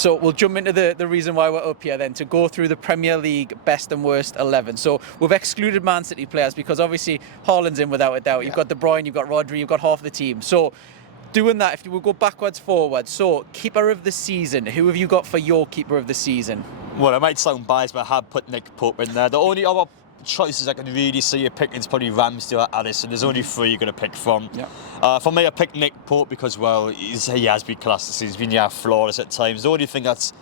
So we'll jump into the reason why we're up here then, to go through the Premier League best and worst 11. So we've excluded Man City players because obviously Haaland's in without a doubt. You've got De Bruyne, you've got Rodri, you've got half the team. So doing that, if you will go backwards, forwards. So keeper of the season, who have you got for your keeper of the season? Well, I might sound biased, but I have put Nick Pope in there. The only other choices I can really see you picking is probably Ramsdale or Alisson. There's only 3 you're going to pick from. For me, I picked Nick Pope because, well, he has been classed. He's been flawless at times. The only thing that's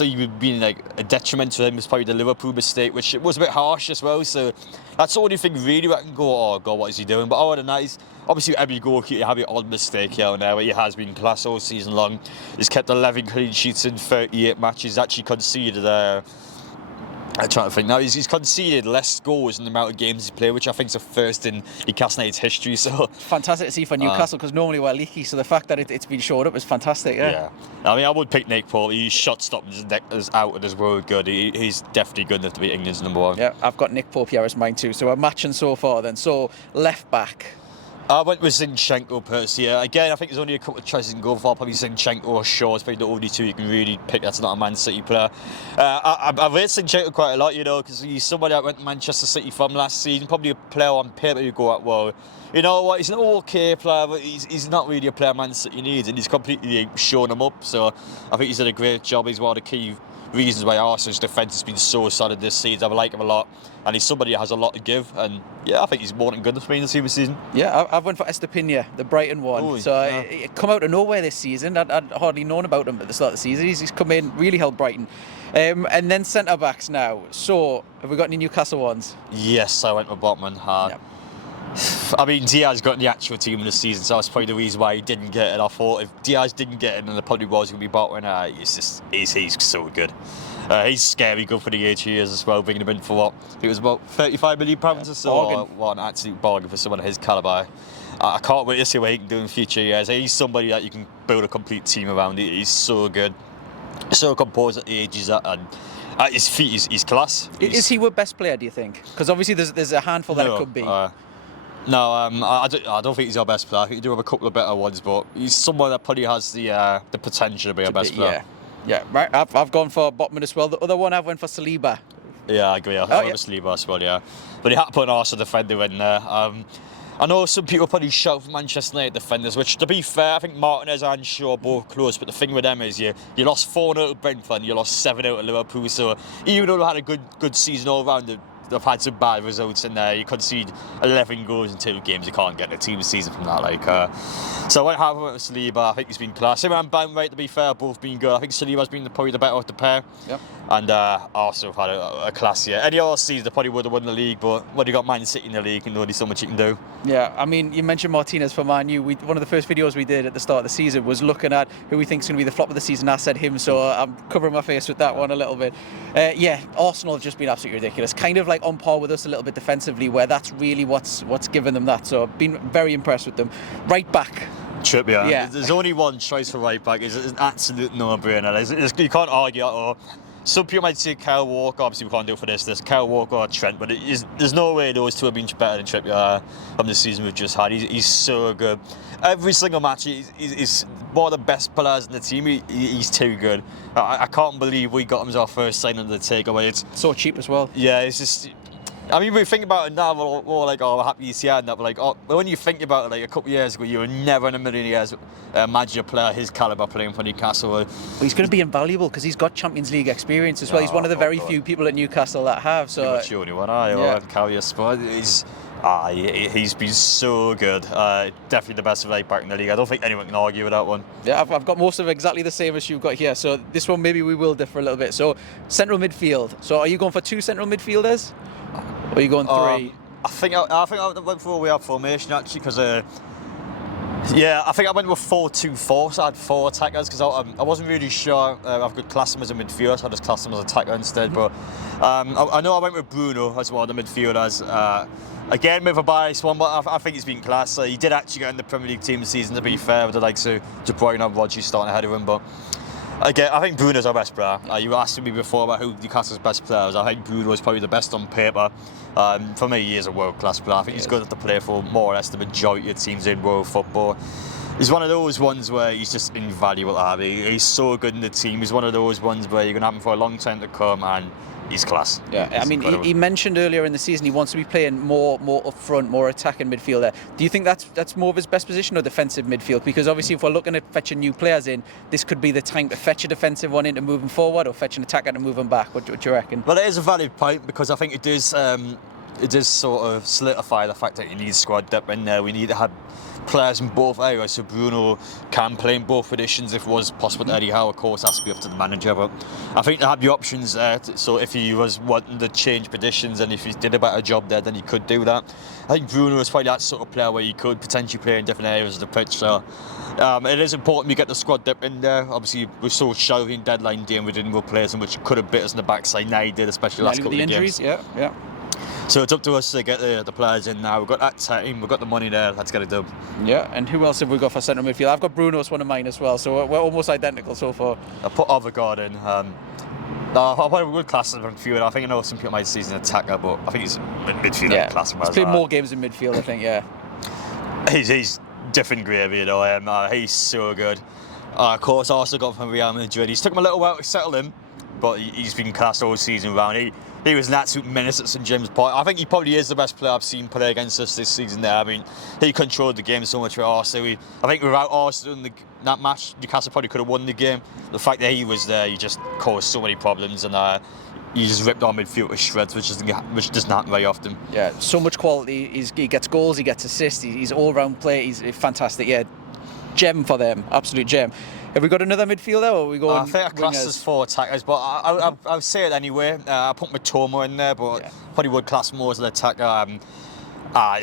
even been like a detriment to him is probably the Liverpool mistake, which was a bit harsh as well. So that's the only thing really where I can go, oh God, what is he doing? But other than that, he's obviously every goalkeeper you have your odd mistake here and there, but he has been class all season long. He's kept 11 clean sheets in 38 matches. He's actually conceded I'm trying to think now. He's conceded less goals in the amount of games he's played, which I think is a first in Newcastle United's history. So fantastic to see for Newcastle, because normally we're leaky. So the fact that it's been showed up is fantastic. Yeah. I mean, I would pick Nick Pope. His shot stopping is out and his world good. He's definitely good enough to be England's number 1. Yeah, I've got Nick Pope here as mine too. So we're matching so far then. So left back. I went with Zinchenko personally. Again, I think there's only a couple of choices you can go for. Probably Zinchenko or Shaw. It's probably the only 2 you can really pick. That's not a Man City player. I rate Zinchenko quite a lot, because he's somebody that went to Manchester City from last season. Probably a player on paper you go at, well, you know what, he's an okay player, but he's not really a player Man City needs, and he's completely shown him up. So I think he's done a great job. He's one of the key reasons why Arsenal's defence has been so solid this season. I like him a lot, and he's somebody that has a lot to give, and I think he's more than good enough for me in the team this season. Yeah, I've went for Estepinha, the Brighton one. It come out of nowhere this season. I'd hardly known about him at the start of the season. He's come in, really helped Brighton. And then centre backs now. So have we got any Newcastle ones? Yes, I went with Botman. I mean, Diaz got in the actual team this season, so that's probably the reason why he didn't get it. I thought if Diaz didn't get it, then it probably was going to be Botman. He's so good. He's scary good for the age he is as well, bringing him in for what? It was about £35 million or so. What an absolute bargain for someone of his calibre. I can't wait to see what he can do in future years. He's somebody that you can build a complete team around. He's so good, so composed at the age he's at, and at his feet, he's class. Is he our best player, do you think? Because obviously there's a handful that it could be. No, I don't think he's our best player. I think you do have a couple of better ones, but he's someone that probably has the potential to be our best player. Yeah, right. I've gone for Botman as well. The other one I've went for Saliba. Yeah, I agree. I went for Saliba as well, yeah. But he had to put an Arsenal defender in there. I know some people probably shout for Manchester United defenders, which, to be fair, I think Martinez and Shaw are both close, but the thing with them is you lost 4-0 to Brentford and you lost 7-0 to Liverpool, so even though they had a good season all round, they've had some bad results in there. You concede 11 goals in 2 games. You can't get a team season from that. So I went half with Saliba. I think he's been class. Him and Banwright, to be fair, both been good. I think Saliba's been probably the better of the pair. Yep. And Arsenal have had a class year. Any other season, they probably would have won the league, but when you got Man City in the league, and only so much you can do. Yeah, I mean, you mentioned Martinez for Man U. One of the first videos we did at the start of the season was looking at who we think is going to be the flop of the season. I said him, so I'm covering my face with that one a little bit. Arsenal have just been absolutely ridiculous. Kind of like on par with us a little bit defensively, where that's really what's given them that. So I've been very impressed with them. Right back. Trippier. Yeah. There's only one choice for right back. It's an absolute no-brainer. You can't argue at all. Some people might say Kyle Walker. Obviously, we can't do it for this. There's Kyle Walker or Trent, but there's no way those two have been better than Trippier from the season we've just had. He's so good. Every single match, he's one of the best players in the team. He's too good. I can't believe we got him as our first sign under the takeaway. It's so cheap as well. Yeah, it's just. I mean, we think about it now, we're like, oh, we're happy he's here and that, but like, when you think about it, like a couple of years ago, you would never in a million years imagine a player his calibre playing for Newcastle. Well, he's going to be invaluble because he's got Champions League experience as well. He's one of the very few people at Newcastle that have. So pretty much the only one, carry a spot. He's been so good. Definitely the best right back in the league. I don't think anyone can argue with that one. Yeah, I've got most of exactly the same as you've got here. So this one maybe we will differ a little bit. So central midfield. So are you going for 2 central midfielders? Or are you going 3? I think I went for a way out formation actually because I think I went with 4-2-4, so I had 4 attackers because I wasn't really sure. I've got class him as a midfielder, so I just classed him as an attacker instead. But I know I went with Bruno as one of the midfielders. Again, with a biased one, but I think he's been class. He did actually get in the Premier League team this season, to be fair, with the likes of De Bruyne and Rodri starting ahead of him. But again, I think Bruno's our best player. You were asking me before about who Newcastle's best player is. I think Bruno is probably the best on paper. For me, he is a world-class player. I think he's good enough to play for more or less the majority of teams in world football. He's one of those ones where he's just invaluable to have. He's so good in the team. He's one of those ones where you're going to have him for a long time to come, and he's class. Yeah, I mean, he mentioned earlier in the season he wants to be playing more up front, more attacking midfielder. Do you think that's more of his best position, or defensive midfield? Because obviously, if we're looking at fetching new players in, this could be the time to fetch a defensive one in to move him forward, or fetch an attacker to move him back. What do you reckon? Well, it is a valid point, because I think it does sort of solidify the fact that you need squad depth in there. We need to have players in both areas, so Bruno can play in both positions if it was possible. Eddie Howe, of course, has to be up to the manager, but I think to have the options there, so if he was wanting to change positions and if he did a better job there, then he could do that. I think Bruno is probably that sort of player where you could potentially play in different areas of the pitch, so it is important we get the squad depth in there. Obviously, we saw Shelby in deadline day and we didn't replace him, which could have bit us in the backside. Now he did, especially last couple of injuries, games. Yeah. So it's up to us to get the players in now. We've got that team, we've got the money there, let's get it done. Yeah, and who else have we got for centre midfield? I've got Bruno as one of mine as well, so we're almost identical so far. I put Overgaard in. I would class him in midfield. I think I know some people might see he's an attacker, but I think he's in midfield. Yeah, class him he's played more games in midfield, I think, yeah. He's different gravy, you know. He's so good. Of course, I also got from Real Madrid. He's took him a little while to settle in, but he's been classed all season round. He was an absolute menace at St James Park. I think he probably is the best player I've seen play against us this season there. I mean, he controlled the game so much for Arsenal. I think without Arsenal in that match, Newcastle probably could have won the game. The fact that he was there, he just caused so many problems, and he just ripped our midfield to shreds, which doesn't happen very often. Yeah, so much quality. He gets goals, he gets assists, he's all-round play, he's fantastic. Yeah, gem for them, absolute gem. Have we got another midfielder, or are we going? I think I class as 4 attackers, but I'll say it anyway. I put Matoma in there, but probably would class more as an attacker.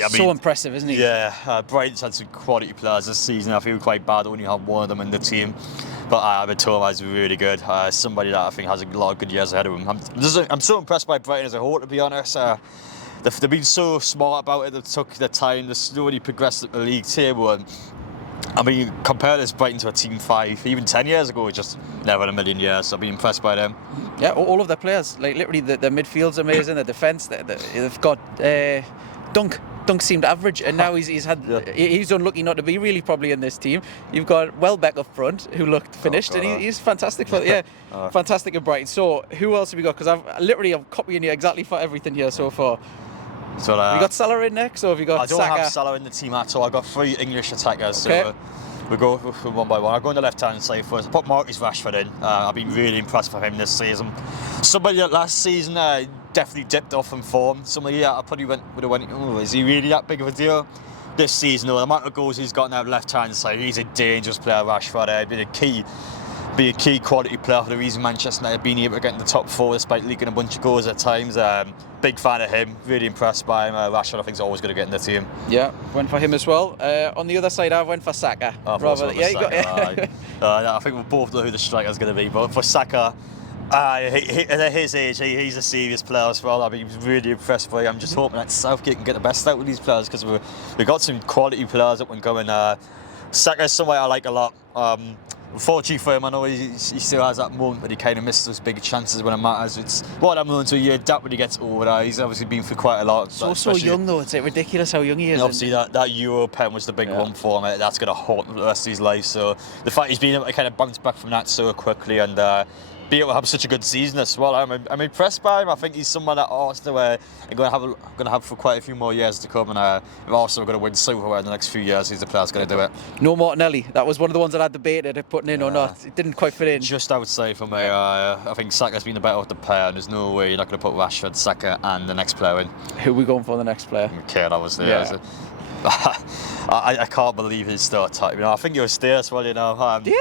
So impressive, isn't he? Yeah, Brighton's had some quality players this season. I feel quite bad only have one of them in the team, but Matoma is really good. Somebody that I think has a lot of good years ahead of him. I'm so impressed by Brighton as a whole, to be honest. They've been so smart about it. They took their time. They slowly progressed up the league table. And I mean, compare this Brighton to a Team 5, even 10 years ago, just never in a million years. So I've been impressed by them. Yeah, all of their players, like literally, the midfield's amazing, the defence, they've got Dunk. Dunk seemed average, and now he's unlucky not to be really probably in this team. You've got Welbeck up front, who looked finished, and he's fantastic for fantastic at Brighton. So who else have we got? Because I'm copying you exactly for everything here so far. So, have you got Salah in next, or have you got Saka? I don't have Salah in the team at all. I've got 3 English attackers, okay. So we go one by one. I'll go on the left-hand side first. I put Marcus Rashford in. I've been really impressed with him this season. Somebody that last season definitely dipped off in form. Somebody that I probably would have went, oh, is he really that big of a deal? This season, though, the amount of goals he's got now left-hand side, he's a dangerous player, Rashford. Be a key quality player for the reason Manchester United have been able to get in the top 4 despite leaking a bunch of goals at times. Big fan of him, really impressed by him. Rashford, I think, is always going to get in the team. Yeah, went for him as well. On the other side, I went for Saka. I think we both know who the striker's going to be, but for Saka, at his age, he's a serious player as well. I've been really impressed by him. I'm just hoping that Southgate can get the best out of these players, because we've got some quality players up and coming. Saka's somebody I like a lot. Unfortunately for him, I know he still has that moment, but he kind of misses those big chances when it matters. It's one of them moments where you adapt when he gets older. He's obviously been through quite a lot. So young though, it's ridiculous how young he is. And obviously that Euro pen was the big one for him. That's going to haunt him for the rest of his life. So the fact he's been able to kind of bounce back from that so quickly and be able to have such a good season as well, I'm impressed by him. I think he's someone that Arsenal are going to have for quite a few more years to come, and if Arsenal are going to win silverware in the next few years, he's the player that's going to do it. No Martinelli. That was one of the ones that I debated putting in or not. It didn't quite fit in. Just outside for me. I think Saka's been the better of the player, and there's no way you're not going to put Rashford, Saka, and the next player in. Who are we going for the next player? McKay, obviously. Yeah. I can't believe he's still at top. I think he'll stay as well. Yeah.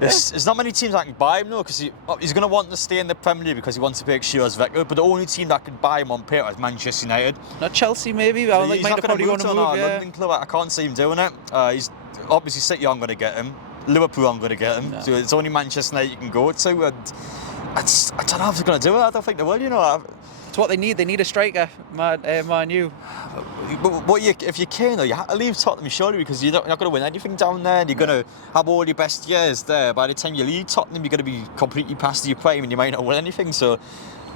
There's not many teams that can buy him though, because he's going to want to stay in the Premier League because he wants to make sure he's record. But the only team that can buy him on paper is Manchester United. Not Chelsea, maybe. He's not going to move to London club. I can't see him doing it. He's obviously City. I'm going to get him. Liverpool. I'm going to get him. No. So it's only Manchester United you can go to, and I don't know if they're going to do it. I don't think they will. It's what they need. They need a striker, Man U. But if you can, though, you have to leave Tottenham surely, because you're not going to win anything down there, and you're going to have all your best years there. By the time you leave Tottenham, you're going to be completely past your prime, and you might not win anything. So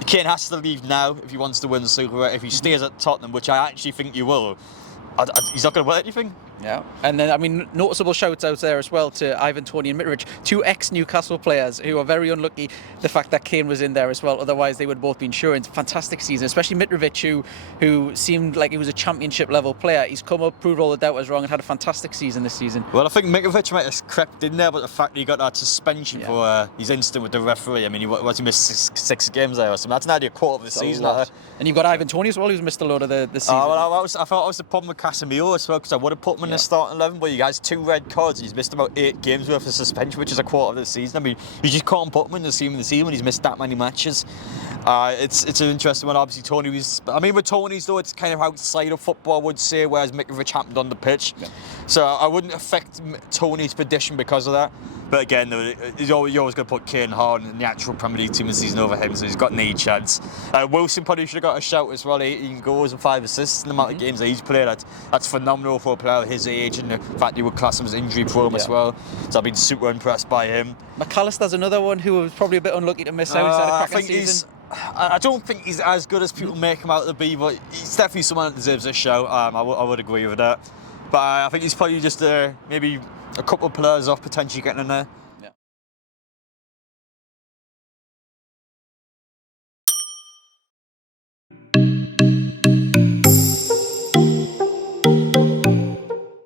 Kane has to leave now if he wants to win the silverware. If he stays at Tottenham, which I actually think he will, he's not going to win anything. Yeah, and then, I mean, noticeable shouts out there as well to Ivan Toney and Mitrovic, 2 ex-Newcastle players who are very unlucky the fact that Kane was in there as well. Otherwise, they would both be insurance. Fantastic season, especially Mitrovic, who seemed like he was a championship level player. He's come up, proved all the doubters wrong, and had a fantastic season this season. Well, I think Mitrovic might have crept in there, but the fact that he got that suspension for his incident with the referee, I mean, he missed six games there or something. That's nearly a quarter of the season. And you've got Ivan Toney as well, who's missed a load of the season. Well, I thought it was the problem with Casemiro as well, because I would have put him in the starting 11, but he has 2 red cards. He's missed about 8 games worth of suspension, which is a quarter of the season. I mean, you just can't put him in the season when he's missed that many matches. It's an interesting one. Obviously, Toney was. I mean, with Toney's though, it's kind of outside of football, I would say, whereas Mitrovic happened on the pitch. Yeah. So I wouldn't affect Toney's prediction because of that. But again, you're always going to put Kane Hard in the actual Premier League team this season over him, so he's got no chance. Wilson probably should have got a shout as well. 18 goals and 5 assists in the amount of games that he's played. That's phenomenal for a player his age, and the fact he would class him as injury prone as well. So I've been super impressed by him. McAllister's another one who was probably a bit unlucky to miss out. He's had a cracking season. I don't think he's as good as people make him out to be, but he's definitely someone that deserves a shout. I would agree with that. But I think he's probably just maybe a couple of players off potentially getting in there.